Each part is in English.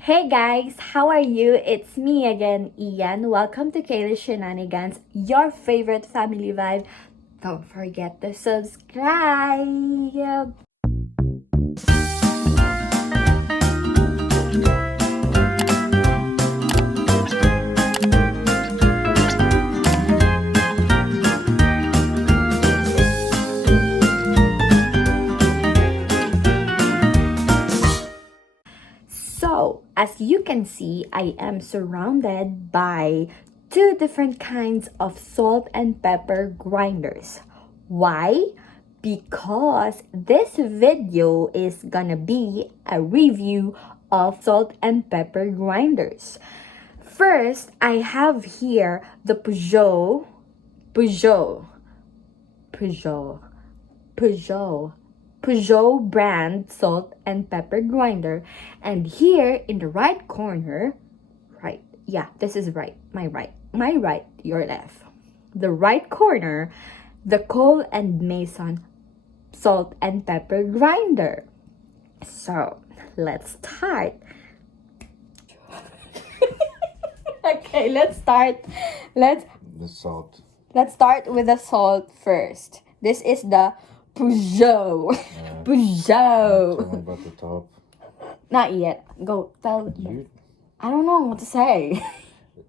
Hey guys, how are you? It's me again, Ian. Welcome to Kalishenanigans, your favorite family vibe. Don't forget to subscribe. So, as you can see, I am surrounded by two different kinds of salt and pepper grinders. Why? Because this video is gonna be a review of salt and pepper grinders. First, I have here the Peugeot, Peugeot brand salt and pepper grinder. And here in the right corner, this is right, my right, your left. The right corner, the Cole and Mason salt and pepper grinder. So, let's start. Okay, let's start. Let's start with the salt first. This is the Peugeot. Peugeot. Tell me about the top. Not yet. Go tell. You, I don't know what to say.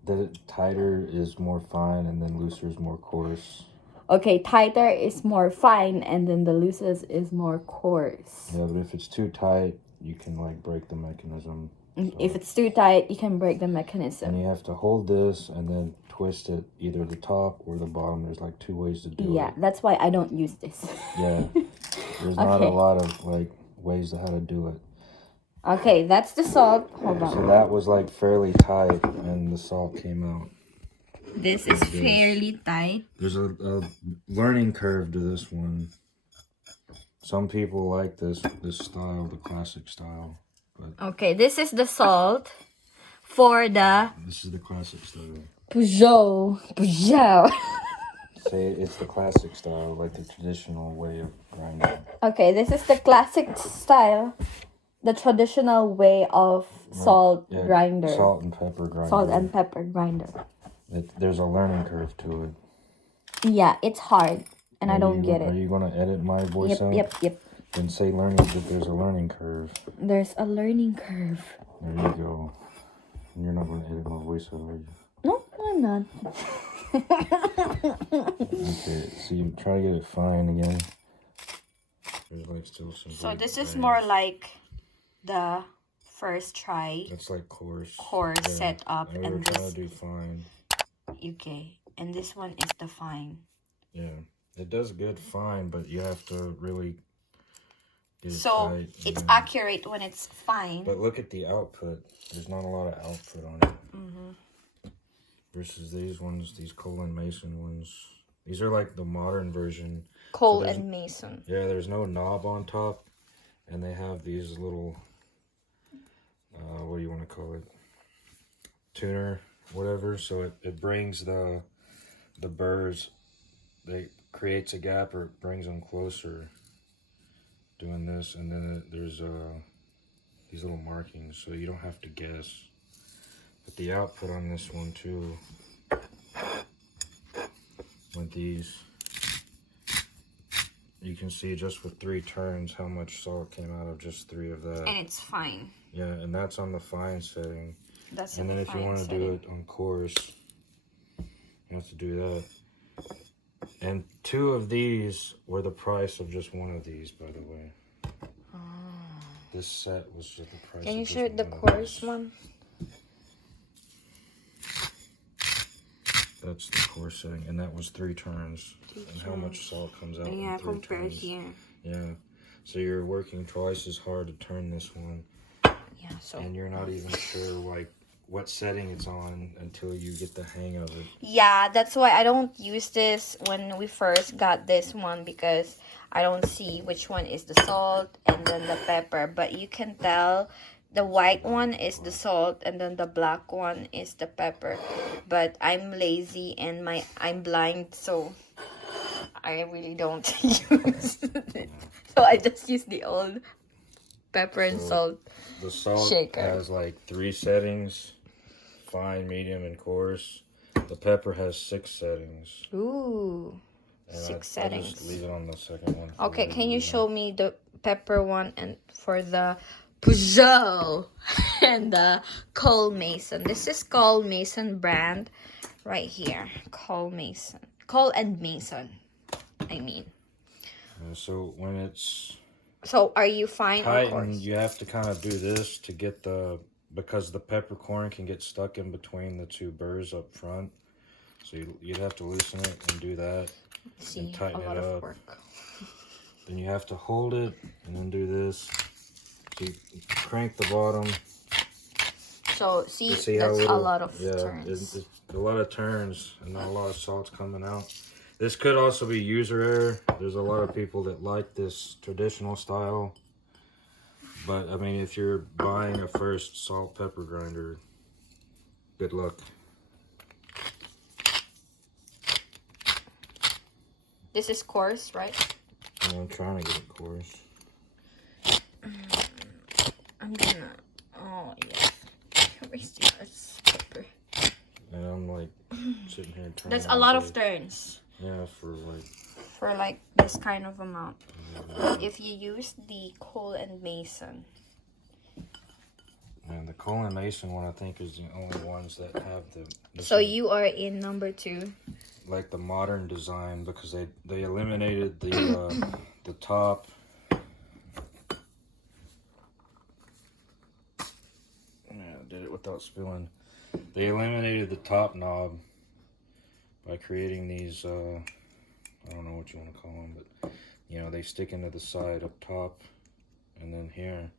the tighter is more fine and then looser is more coarse. Okay, tighter is more fine and then the loosest is more coarse. Yeah, but if it's too tight, you can like break the mechanism. So. If it's too tight, you can break the mechanism. And you have to hold this and then twist it either the top or the bottom. There's like two ways to do it. Yeah, that's why I don't use this. Yeah, there's not a lot of like ways to how to do it. Okay, that's the salt. Hold on. So that was like fairly tight and the salt came out. This is fairly tight. There's a learning curve to this one. Some people like this style, the classic style. But Okay, this is the salt for the this is the classic style. Peugeot. Say it's the classic style, like the traditional way of grinding. Okay, this is the classic style, the traditional way of salt grinder. Salt and pepper grinder. Salt and pepper grinder. There's a learning curve to it. Yeah, it's hard, and I don't get Are it. you gonna edit my voice out? Yep. Then say learning that there's a learning curve. There's a learning curve. There you go. And you're not gonna edit my voice out, are you? No, I'm not. Okay, so you try to get it fine again. There's like still some. So this is more like the first try. That's like coarse. Setup, and and we're trying this. to do fine. Okay, and this one is the fine. Yeah, it does good fine, but you have to really get it So tight. it's accurate when it's fine. But look at the output. There's not a lot of output on it. Versus these ones, these Cole and Mason ones. These are like the modern version. Cole and Mason. Yeah, there's no knob on top. And they have these little, what do you want to call it? Tuner, whatever. So it brings the burrs, it creates a gap or it brings them closer doing this. And then there's these little markings, so you don't have to guess. But the output on this one too, with these, you can see just with 3 turns how much salt came out of just 3 of that. And it's fine. Yeah, and that's on the fine setting. That's and then if you want to do it on coarse, you have to do that. And 2 of these were the price of just 1 of these, by the way. This set was just the price. Can you of show just the one of coarse these. one? That's the coarse setting, and that was 3 turns. And how much salt comes out in 3 turns. Here. Yeah, so you're working twice as hard to turn this one. Yeah, so. And you're not even sure like what setting it's on until you get the hang of it. Yeah, that's why I don't use this when we first got this one, because I don't see which one is the salt and then the pepper. But you can tell the white one is the salt and then the black one is the pepper. But I'm lazy and I'm blind, so I really don't use it. So I just use the old pepper and So salt the salt shaker. has like 3 settings: fine, medium, and coarse. The pepper has 6 settings. Ooh, And 6 I settings. just leave it on the second one. Okay, can you show me the pepper one and for the PEUGEOT and the Cole Mason? This is Cole Mason brand right here. Cole Mason. Cole and Mason, I mean. So when it's So are you fine or tightened, coarse? you have to kind of do this to get because the peppercorn can get stuck in between the 2 burrs up front. So you'd have to loosen it and do that. See, and tighten a lot it of up. work. Then you have to hold it and then do this. So you crank the bottom. So see, See that's how a lot of yeah, turns. it's a lot of turns and not a lot of salt's coming out. This could also be user error. There's a lot of people that like this traditional style. But I mean, if you're buying a first salt pepper grinder, good luck. This is coarse, right? I'm trying to get it coarse. I'm gonna. Oh yes. It's pepper. And I'm like sitting here turning. That's a lot of turns. Yeah, For like this kind of amount. If you use the Cole and Mason. And the Cole and Mason one, I think, is the only ones that have the So you are in number 2. like the modern design, because they eliminated the top. Yeah, I did it without spilling. They eliminated the top knob by creating these I don't know what you want to call them, but you know, they stick into the side up top and then here,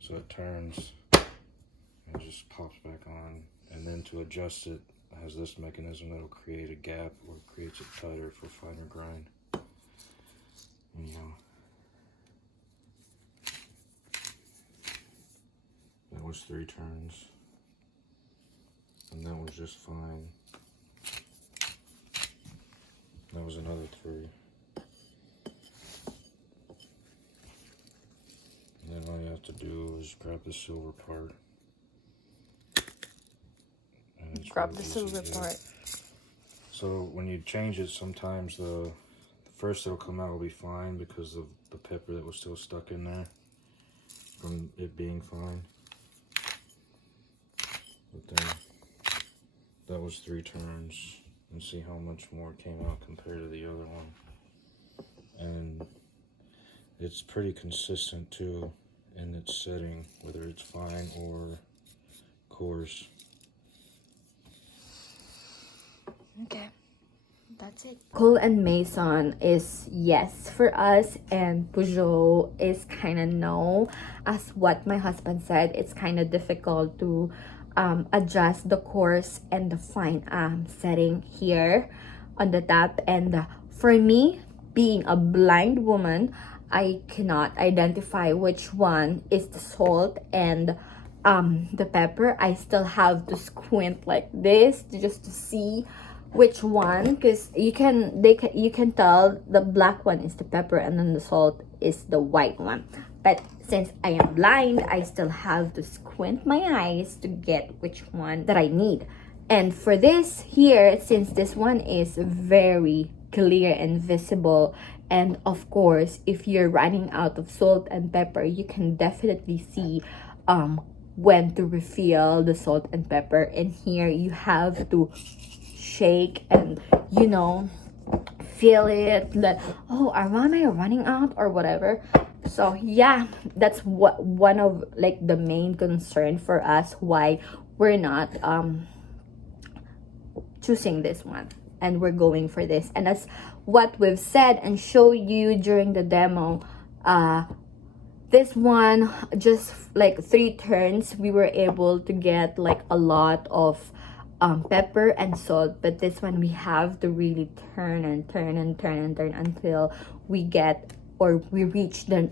so it turns and just pops back on. And then to adjust it, has this mechanism that'll create a gap or creates it tighter for finer grind. Anyhow, that was 3 turns, and that was just fine. That was another 3. And then all you have to do is grab the silver part. Grab the silver part. So when you change it, sometimes the first that'll come out will be fine because of the pepper that was still stuck in there from it being fine. But then that was 3 turns, and see how much more came out compared to the other one. And it's pretty consistent too in its setting, whether it's fine or coarse. Okay, that's it. Cole and Mason is yes for us, and PEUGEOT is kind of no. As what my husband said, it's kind of difficult to adjust the coarse and the fine setting here on the top. And for me, being a blind woman, I cannot identify which one is the salt and the pepper. I still have to squint like this just to see which one, because you can tell the black one is the pepper and then the salt is the white one. But since I am blind, I still have to squint my eyes to get which one that I need. And for this here, since this one is very clear and visible, and of course if you're running out of salt and pepper, you can definitely see when to refill the salt and pepper. And here you have to shake and, you know, feel it, that, oh, am I running out or whatever. So yeah, that's what one of like the main concern for us, why we're not choosing this one and we're going for this. And that's what we've said and show you during the demo. This one, just like 3 turns, we were able to get like a lot of pepper and salt. But this one, we have to really turn and turn and turn and turn until we get or we reach the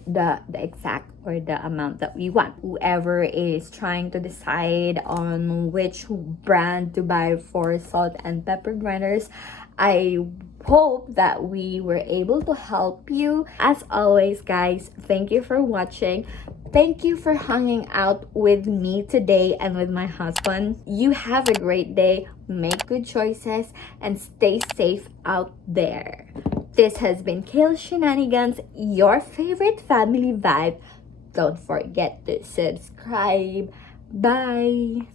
exact or the amount that we want. Whoever is trying to decide on which brand to buy for salt and pepper grinders, I hope that we were able to help you. As always, guys, thank you for watching. Thank you for hanging out with me today and with my husband. You have a great day, make good choices, and stay safe out there. This has been Kalishenanigans, your favorite family vibe. Don't forget to subscribe. Bye!